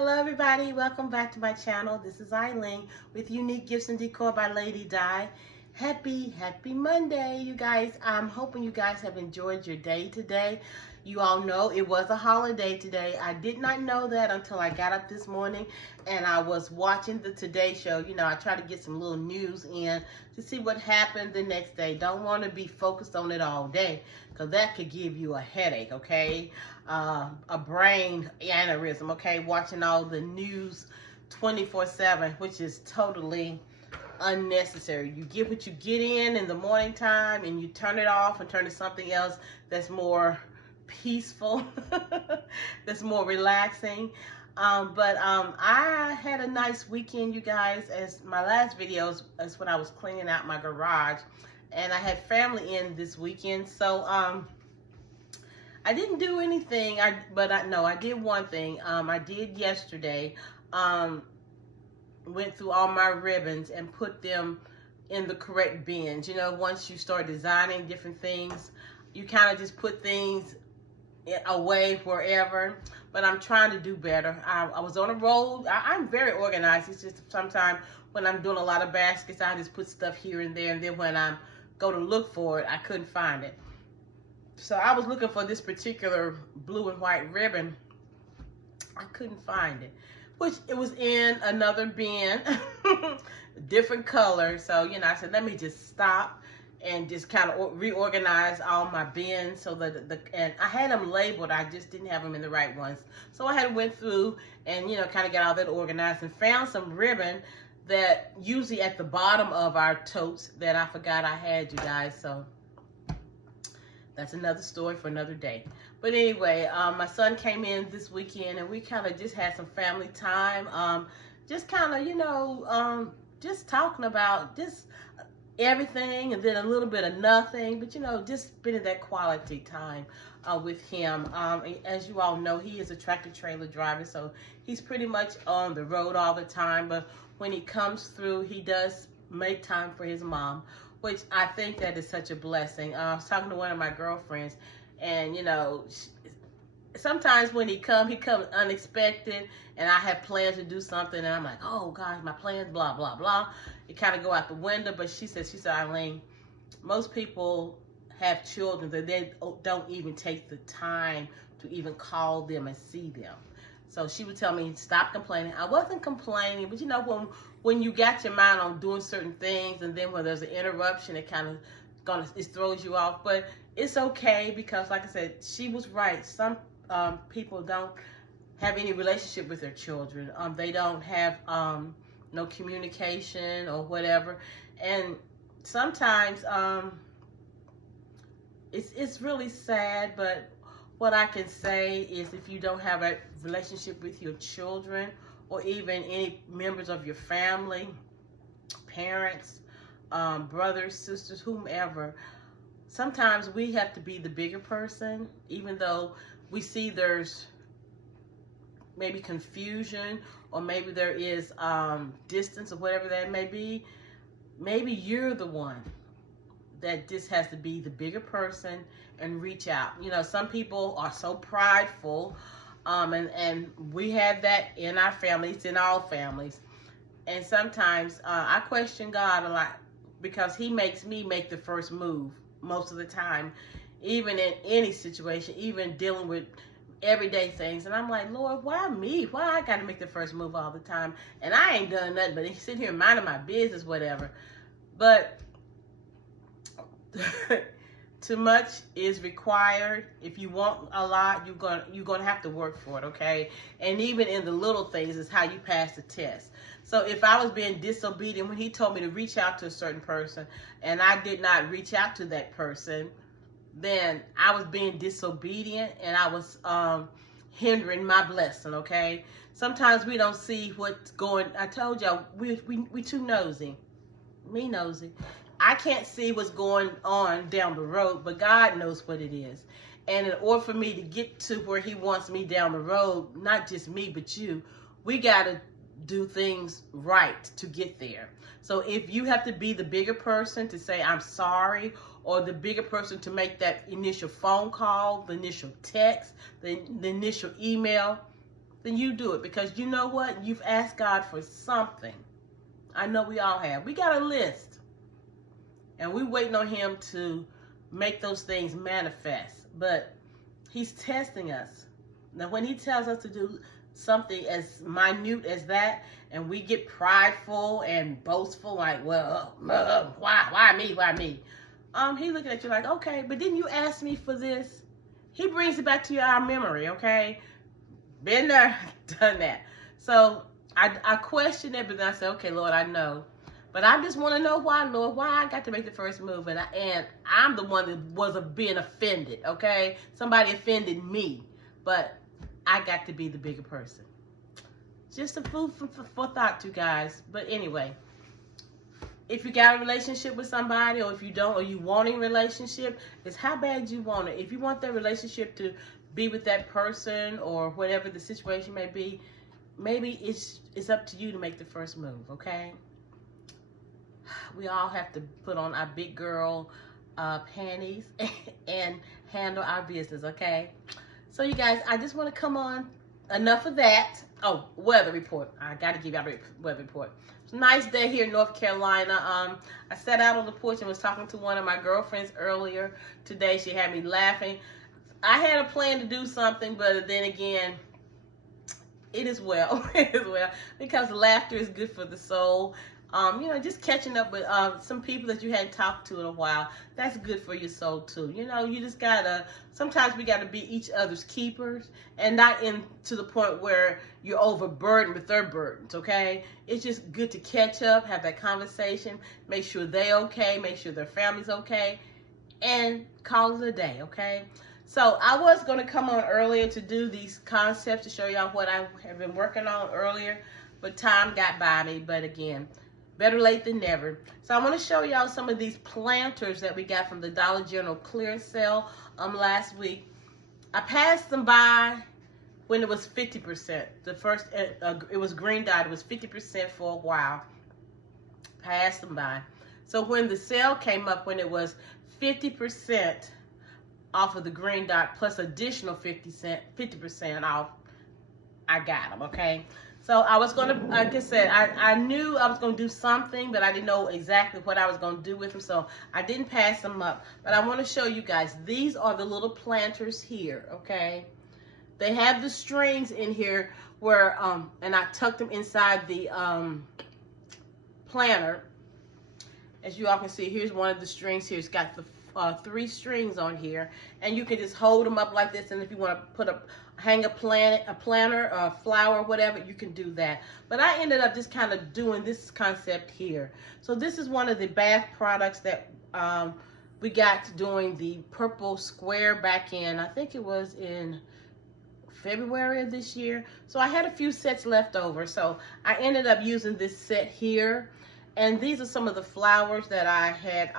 Hello everybody, welcome back to my channel. This is Eileen with Unique Gifts and Decor by Lady Di. Happy Monday, you guys. I'm hoping you guys have enjoyed your day today. You all know it was a holiday today. I did not know that until I got up this morning and I was watching the Today Show. You know, I try to get some little news in to see what happened the next day. Don't want to be focused on it all day because that could give you a headache, okay? A brain aneurysm, okay? Watching all the news 24/7, which is totally unnecessary. You get what you get in the morning time and you turn it off and turn to something else that's more peaceful, that's more relaxing. I had a nice weekend, you guys. As my last videos is when I was cleaning out my garage, and I had family in this weekend. So I didn't do anything. I did one thing. I did yesterday. Went through all my ribbons and put them in the correct bins. You know, once you start designing different things, you kind of just put things away wherever. But I'm trying to do better. I was on a roll. I'm very organized. It's just sometimes when I'm doing a lot of baskets, I just put stuff here and there, and then when I go to look for it, I couldn't find it. So I was looking for this particular blue and white ribbon. I couldn't find it, which it was in another bin, different color. So, you know, I said, let me just stop and just kind of reorganize all my bins so that and I had them labeled. I just didn't have them in the right ones. So I had went through and, you know, kind of got all that organized and found some ribbon that usually at the bottom of our totes that I forgot I had, you guys. So that's another story for another day. But anyway, my son came in this weekend and we kind of just had some family time. Just kind of, you know, just talking about just everything and then a little bit of nothing. But, you know, just spending that quality time with him. As you all know, he is a tractor trailer driver, so he's pretty much on the road all the time. But when he comes through, he does make time for his mom, which I think that is such a blessing. I was talking to one of my girlfriends, and, you know, sometimes when he comes unexpected, and I have plans to do something, and I'm like, oh, gosh, my plans, blah, blah, blah. It kind of go out the window, but she said, Eileen, most people have children that they don't even take the time to even call them and see them. So she would tell me, stop complaining. I wasn't complaining, but you know, when you got your mind on doing certain things, and then when there's an interruption, it kind of it throws you off. But it's okay because, like I said, she was right. Some people don't have any relationship with their children. They don't have no communication or whatever, and sometimes it's really sad. But what I can say is, if you don't have a relationship with your children or even any members of your family, parents, brothers, sisters, whomever, sometimes we have to be the bigger person, even though we see there's maybe confusion or maybe there is distance or whatever that may be. Maybe you're the one that just has to be the bigger person and reach out. You know, some people are so prideful, and we have that in our families, in all families. And sometimes I question God a lot because he makes me make the first move most of the time, even in any situation, even dealing with everyday things. And I'm like, Lord, why me? Why I got to make the first move all the time? And I ain't done nothing but sitting here minding my business, whatever. But too much is required. If you want a lot, you're gonna have to work for it, okay? And even in the little things is how you pass the test. So if I was being disobedient when he told me to reach out to a certain person and I did not reach out to that person, then I was being disobedient and I was hindering my blessing, okay? Sometimes we don't see what's going. I told y'all, we too nosy. Me nosy. I can't see what's going on down the road, but God knows what it is. And in order for me to get to where he wants me down the road, not just me, but you, we got to do things right to get there. So if you have to be the bigger person to say, I'm sorry, or the bigger person to make that initial phone call, the initial text, the initial email, then you do it, because you know what? You've asked God for something. I know we all have. We got a list, and we're waiting on him to make those things manifest. But he's testing us. Now, when he tells us to do something as minute as that, and we get prideful and boastful, like, well, why me? He looking at you like, okay, but didn't you ask me for this? He brings it back to our memory, okay? Been there, done that. So I question it, but then I say, okay, Lord, I know. But I just want to know why, Lord, why I got to make the first move. And I'm the one that was being offended, okay? Somebody offended me, but I got to be the bigger person. Just a food for thought, you guys. But anyway, if you got a relationship with somebody, or if you don't, or you wanting a relationship, it's how bad you want it. If you want that relationship to be with that person, or whatever the situation may be, maybe it's up to you to make the first move, okay? We all have to put on our big girl panties and handle our business, okay? So you guys, I just want to come on. Enough of that. Oh, weather report. I got to give y'all a weather report. It's a nice day here in North Carolina. I sat out on the porch and was talking to one of my girlfriends earlier today. She had me laughing. I had a plan to do something, but then again, it is well. It is well, because laughter is good for the soul. You know, just catching up with some people that you hadn't talked to in a while, that's good for your soul too. You know, you just gotta, sometimes we gotta be each other's keepers, and not to the point where you're overburdened with their burdens, okay? It's just good to catch up, have that conversation, make sure they're okay, make sure their family's okay, and call it a day, okay? So I was gonna come on earlier to do these concepts to show y'all what I have been working on earlier, but time got by me. But again, better late than never. So I want to show y'all some of these planters that we got from the Dollar General clearance sale last week. I passed them by when it was 50%. The first, it was green dot. It was 50% for a while. Passed them by. So when the sale came up, when it was 50% off of the green dot plus additional 50% off, I got them, okay? So I was going to, like I said, I knew I was going to do something, but I didn't know exactly what I was going to do with them. So I didn't pass them up. But I want to show you guys, these are the little planters here, okay? They have the strings in here where, and I tucked them inside the planter. As you all can see, here's one of the strings here. It's got the 3 strings on here, and you can just hold them up like this, and if you want to hang a planter, a flower, whatever, you can do that. But I ended up just kind of doing this concept here. So this is one of the bath products that we got doing the purple square back in, I think it was in February of this year. So I had a few sets left over, so I ended up using this set here. And these are some of the flowers that I had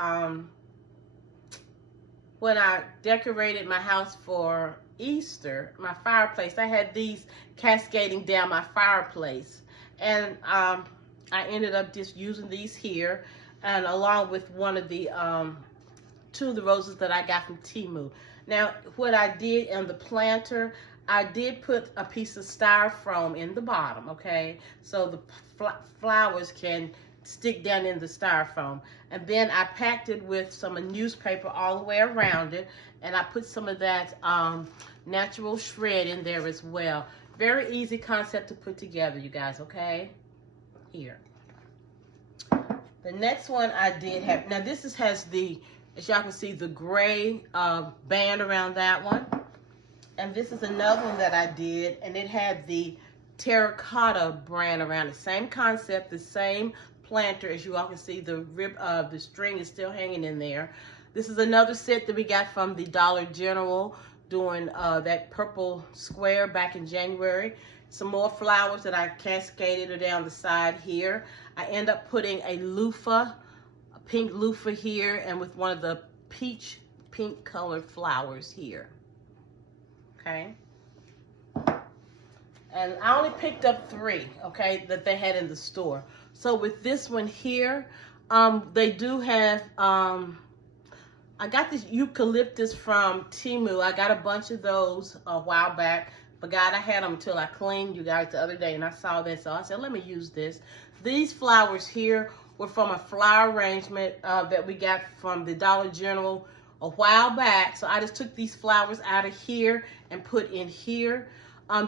when I decorated my house for Easter, my fireplace. I had these cascading down my fireplace, and I ended up just using these here, and along with one of the 2 of the roses that I got from Temu. Now, what I did in the planter, I did put a piece of styrofoam in the bottom, okay, so the flowers can stick down in the styrofoam. And then I packed it with some newspaper all the way around it, and I put some of that natural shred in there as well. Very easy concept to put together, you guys, okay? Here. The next one I did have, now this has the, as y'all can see, the gray band around that one. And this is another one that I did, and it had the terracotta brand around it. Same concept, the same planter. As you all can see, the string is still hanging in there. This is another set that we got from the Dollar General, doing that purple square back in January. Some more flowers that I cascaded down the side here. I end up putting a loofah, a pink loofah here, and with one of the peach pink colored flowers here. Okay. And I only picked up 3, okay, that they had in the store. So with this one here, they do have, I got this eucalyptus from Temu. I got a bunch of those a while back Forgot I had them until I cleaned you guys the other day, and I saw this, so I said, let me use this. These flowers here were from a flower arrangement that we got from the Dollar General a while back. So I just took these flowers out of here and put in here.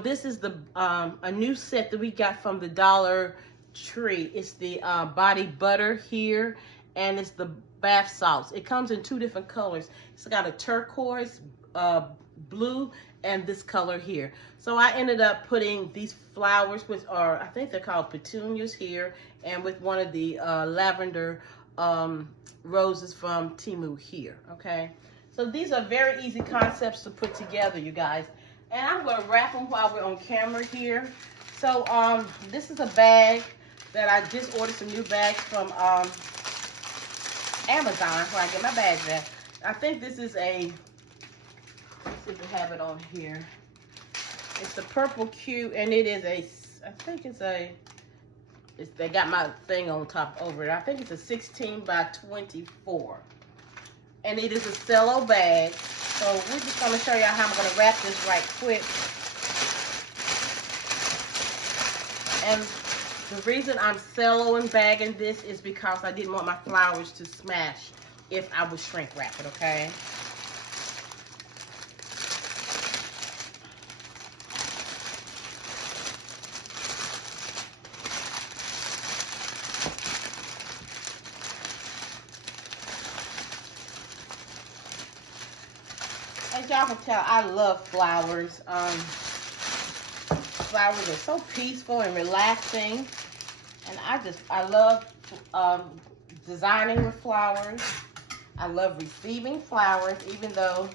This is the a new set that we got from the Dollar Tree. It's the body butter here, and it's the bath salts. It comes in 2 different colors. It's got a turquoise, blue, and this color here. So I ended up putting these flowers, which are, I think they're called petunias here, and with one of the lavender roses from Temu here, okay? So these are very easy concepts to put together, you guys. And I'm gonna wrap them while we're on camera here. So this is a bag that I just ordered, some new bags from Amazon, where I get my bags at. I think this is a, let's see if we have it on here. It's the Purple Q, and it is a, I think it's a, they got my thing on top over it. I think it's a 16 by 24. And it is a cello bag. So we're just gonna show y'all how I'm gonna wrap this right quick. And the reason I'm cello and bagging this is because I didn't want my flowers to smash if I would shrink wrap it, okay? As y'all can tell, I love flowers. Flowers are so peaceful and relaxing. And I love designing with flowers. I love receiving flowers, even though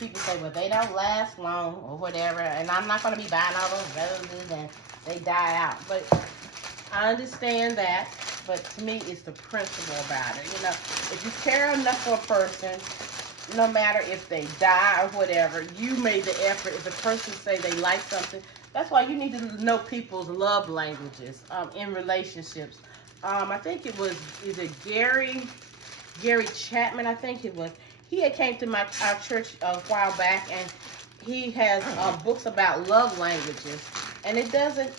people say, well, they don't last long or whatever. And I'm not going to be buying all those roses and they die out. But I understand that. But to me, it's the principle about it. You know, if you care enough for a person, no matter if they die or whatever, you made the effort. If a person say they like something, that's why you need to know people's love languages in relationships. I think it was either Gary Chapman, I think it was. He had came to our church a while back, and he has books about love languages. And it doesn't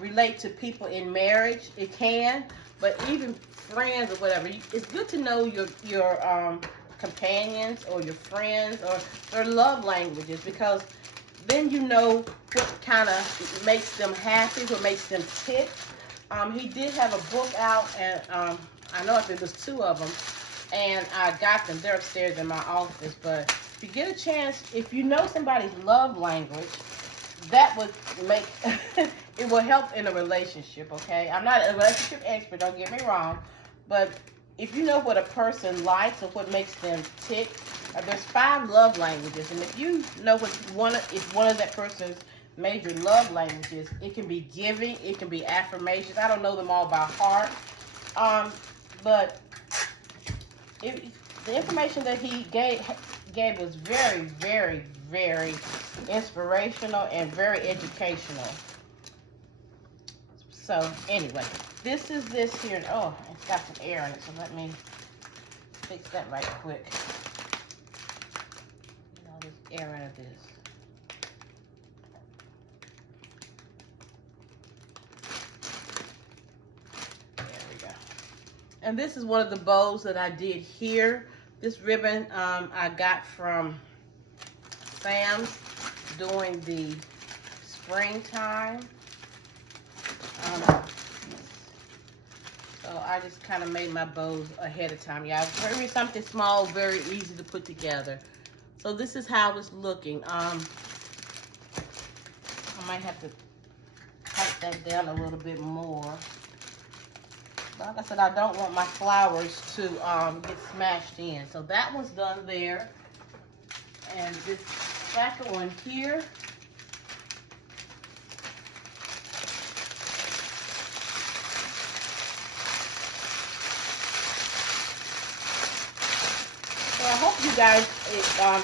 relate to people in marriage. It can, but even friends or whatever, it's good to know your companions or your friends or their love languages, because then you know what kind of makes them happy, what makes them tick. He did have a book out, and I know if it was 2 of them, and I got them. They're upstairs in my office. But if you get a chance, if you know somebody's love language, that would make it will help in a relationship, okay? I'm not a relationship expert, don't get me wrong, but if you know what a person likes or what makes them tick, there's 5 love languages, and if you know what one of that person's major love languages, it can be giving, it can be affirmations. I don't know them all by heart, but the information that he gave was very, very, very inspirational and very educational. So anyway, this is this here. Oh, it's got some air in it, so let me fix that right quick. Get all this air out of this. There we go. And this is one of the bows that I did here. This ribbon I got from Sam's during the springtime. So I just kind of made my bows ahead of time. Yeah, very something small, very easy to put together. So this is how it's looking. I might have to tighten that down a little bit more. But like I said, I don't want my flowers to get smashed in. So that one's done there. And this second one here. So I hope you guys,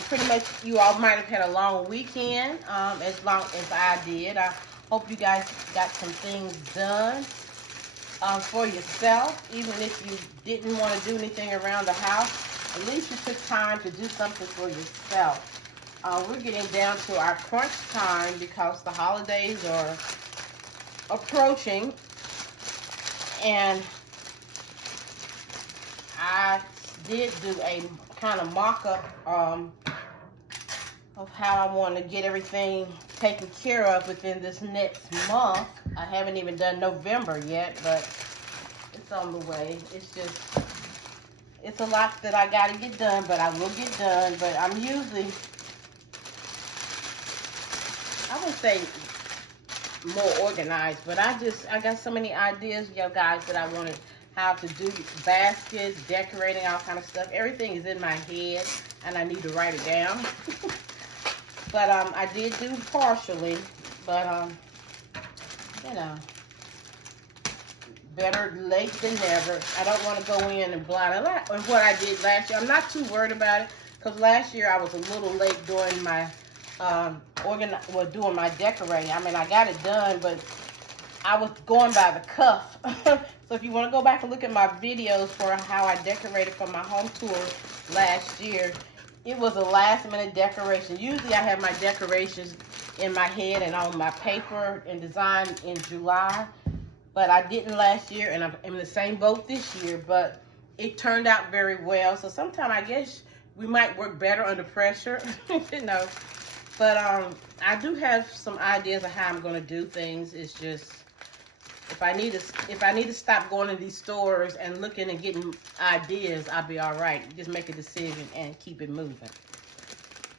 pretty much you all might have had a long weekend, as long as I did. I hope you guys got some things done for yourself. Even if you didn't want to do anything around the house, at least you took time to do something for yourself. we're getting down to our crunch time because the holidays are approaching, and I did do a kind of mock-up of how I want to get everything taken care of within this next month. I haven't even done November yet, but it's on the way. It's a lot that I got to get done, but I will get done. But I'm usually, I wouldn't say more organized, but I got so many ideas, you guys, that I wanted how to do baskets, decorating, all kind of stuff. Everything is in my head, and I need to write it down. But I did do partially, but you know, better late than never. I don't want to go in and blind. What I did last year, I'm not too worried about it, because last year I was a little late doing my doing my decorating. I mean, I got it done, but I was going by the cuff. So if you want to go back and look at my videos for how I decorated for my home tour last year, it was a last minute decoration. Usually I have my decorations in my head and on my paper and design in July, but I didn't last year, and I'm in the same boat this year, but it turned out very well. So sometimes I guess we might work better under pressure, you know. But I do have some ideas of how I'm going to do things. It's just, if I need to stop going to these stores and looking and getting ideas, I'll be all right. Just make a decision and keep it moving.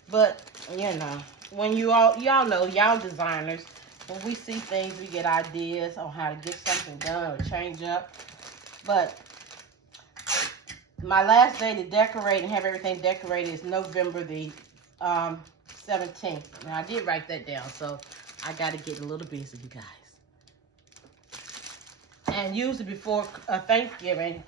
But you know, when y'all know, y'all designers, when we see things, we get ideas on how to get something done or change up. But my last day to decorate and have everything decorated is November the 17th. Now, I did write that down, so I got to get a little busy, you guys. And usually before Thanksgiving,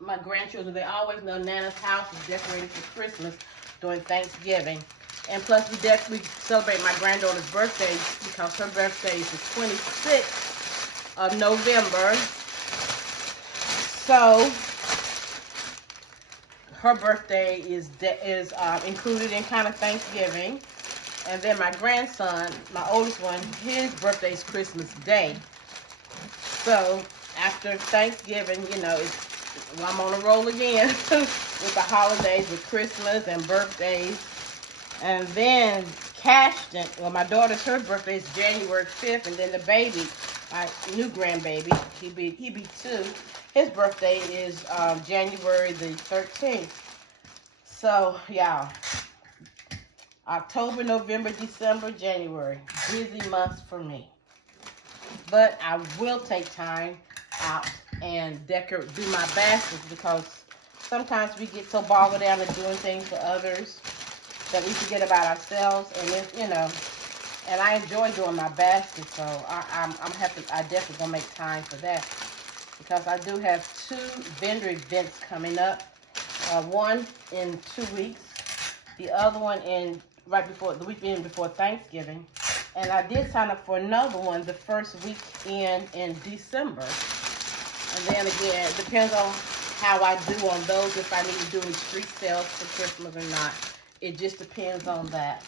my grandchildren, they always know Nana's house is decorated for Christmas during Thanksgiving. And plus, we celebrate my granddaughter's birthday because her birthday is the 26th of November. So her birthday is included in kind of Thanksgiving. And then my grandson, my oldest one, his birthday is Christmas Day. So after Thanksgiving, you know, I'm on a roll again with the holidays, with Christmas and birthdays. And then Cashton, well, my daughter's, her birthday is January 5th, and then the baby, my new grandbaby, he be 2. His birthday is January the 13th. So, y'all, October, November, December, January, busy months for me. But I will take time out and do my baskets, because sometimes we get so bogged down in doing things for others that we forget about ourselves. And then, you know, and I enjoy doing my baskets, so I definitely gonna make time for that, because I do have 2 vendor events coming up. One in 2 weeks, the other one in the weekend before Thanksgiving. And I did sign up for another one the first weekend in December. And then again, it depends on how I do on those, if I need to do any street sales for Christmas or not. It just depends on that.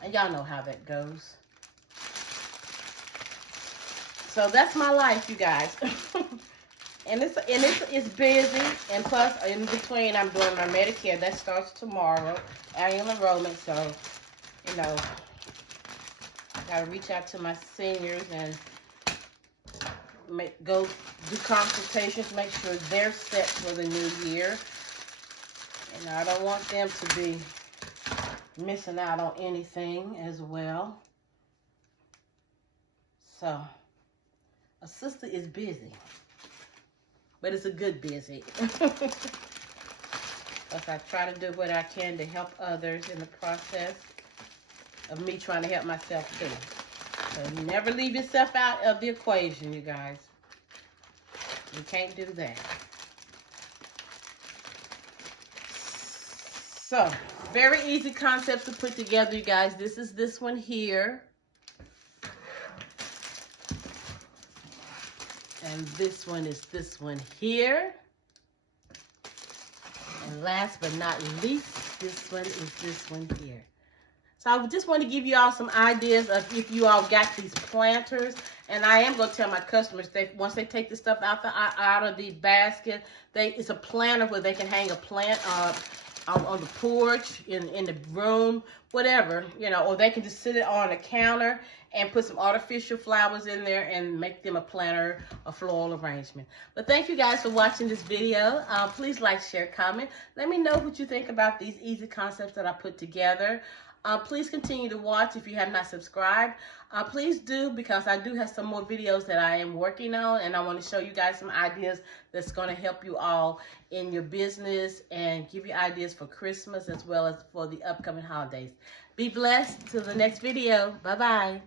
And y'all know how that goes. So that's my life, you guys. and it's busy. And plus, in between, I'm doing my Medicare. That starts tomorrow, annual enrollment. So, you know, gotta reach out to my seniors and go do consultations, make sure they're set for the new year. And I don't want them to be missing out on anything as well. So, a sister is busy, but it's a good busy. Because I try to do what I can to help others in the process of me trying to help myself too. So never leave yourself out of the equation, you guys. You can't do that. So, very easy concepts to put together, you guys. This is this one here. And this one is this one here. And last but not least, this one is this one here. So I just want to give you all some ideas of if you all got these planters. And I am going to tell my customers, once they take the stuff out of the basket, it's a planter where they can hang a plant on the porch, in the room, whatever, you know, or they can just sit it on a counter and put some artificial flowers in there and make them a planter, a floral arrangement. But thank you guys for watching this video. Please like, share, comment. Let me know what you think about these easy concepts that I put together. Please continue to watch if you have not subscribed. Please do, because I do have some more videos that I am working on, and I want to show you guys some ideas that's going to help you all in your business and give you ideas for Christmas as well as for the upcoming holidays. Be blessed. Till the next video. Bye-bye.